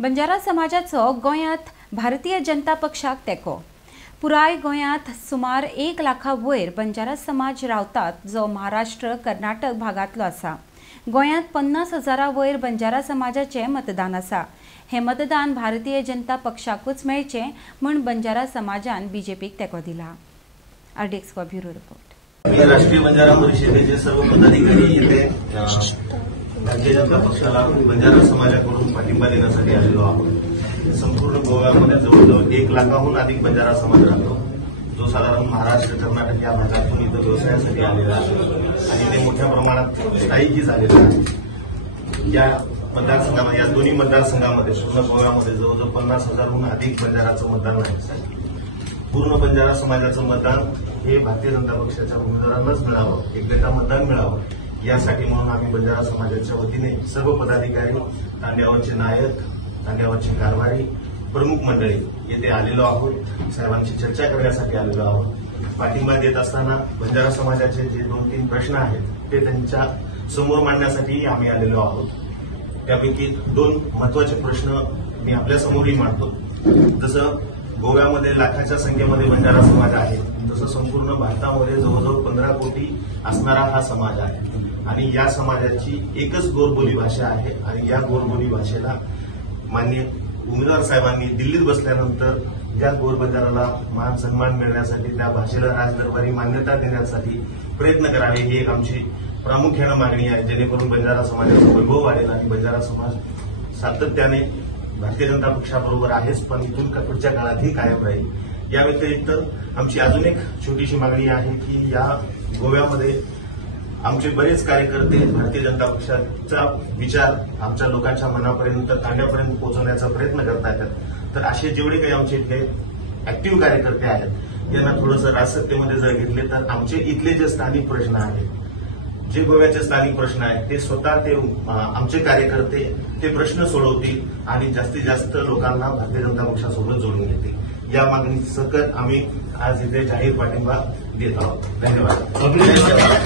बंजारा समाजाचो गोंयांत भारतीय जनता पक्षाक तेको। पुराय गोंयांत सुमार 1 लाखा वयर बंजारा समाज रावतात, जो महाराष्ट्र कर्नाटक भागांतलो आसा। गोंयांत 50,000 वयर बंजारा समाजाचे मतदान आसा। हे मतदान भारतीय जनता पक्षाकूच मेळचे म्हूण बंजारा समाजान बीजेपीक तेको दिला। RDX bureau report. राष्ट्रीय बंजारा परिषदेचे सर्व पदाधिकारी येथे भारतीय जनता पक्षाला बंजारा समाजाकडून पाठिंबा देण्यासाठी आलेलो आहोत। संपूर्ण गोव्यामध्ये जवळजवळ 1 लाखाहून अधिक बंजारा समाज राहतो, जो साधारण महाराष्ट्र कर्नाटक या भागातून इथं व्यवसायासाठी आलेला आहे आणि ते मोठ्या प्रमाणात स्थायिकी झालेलं आहे। या मतदारसंघामध्ये, या दोन्ही मतदारसंघामध्ये पूर्ण गोव्यामध्ये जवळजवळ 50,000हून अधिक बंजाराचं मतदान आहे। पूर्ण बंजारा समाजाचं मतदान हे भारतीय जनता पक्षाच्या उमेदवारांनाच मिळावं, एकमेकांना मतदान मिळावं, यासाठी म्हणून आम्ही बंजारा समाजाच्या वतीने सर्व पदाधिकारी, तांड्यावरचे नायक, तांड्यावरचे कारभारी, प्रमुख मंडळी येथे आलेलो आहोत। साहेबांची चर्चा करण्यासाठी आलेलो आहोत। पाठिंबा देत असताना बंजारा समाजाचे जे 2-3 प्रश्न आहेत ते त्यांच्या समोर मांडण्यासाठी आम्ही आलेलो आहोत। त्यापैकी 2 महत्वाचे प्रश्न मी आपल्या समोरही मांडतो। जसं गोव्यामध्ये लाखाच्या संख्येमध्ये बंजारा समाज आहे, तसं संपूर्ण भारतामध्ये जवळजवळ 15 कोटी असणारा हा समाज आहे आणि या समाजाची एकच गोरबोली भाषा आहे आणि या गोरबोली भाषेला माननीय उमेदवार साहेबांनी दिल्लीत बसल्यानंतर या गोरबंजाराला मान सन्मान मिळण्यासाठी, त्या भाषेला राजदरबारी मान्यता देण्यासाठी प्रयत्न करावे, ही एक आमची प्रामुख्यानं मागणी आहे, जेणेकरून बंजारा समाजाचा वैभव वाढेल आणि बंजारा समाज सातत्याने भारतीय जनता पक्षाबरोबर आहेच, पण इथून पुढच्या काळातही कायम राहील। या व्यतिरिक्त आमची अजून एक छोटीशी मागणी आहे की या गोव्यामध्ये आमचे बरेच कार्यकर्ते भारतीय जनता पक्षाचा विचार आमच्या लोकांच्या मनापर्यंत, तांड्यापर्यंत पोहोचवण्याचा प्रयत्न करतात। तर असे जेवढे काही आमचे इथले ऍक्टिव्ह कार्यकर्ते आहेत, यांना थोडंसं राजसत्तेमध्ये जर घेतले तर आमचे इथले जे स्थानिक प्रश्न आहेत, जे गोव्याचे स्थानिक प्रश्न आहेत, ते स्वतः आमचे कार्यकर्ते ते प्रश्न सोडवतील आणि जास्तीत जास्त लोकांना भारतीय जनता पक्षासोबत जोडून घेतील। या मागणीसकट आम्ही आज इथे जाहीर पाठिंबा देत आहोत। धन्यवाद।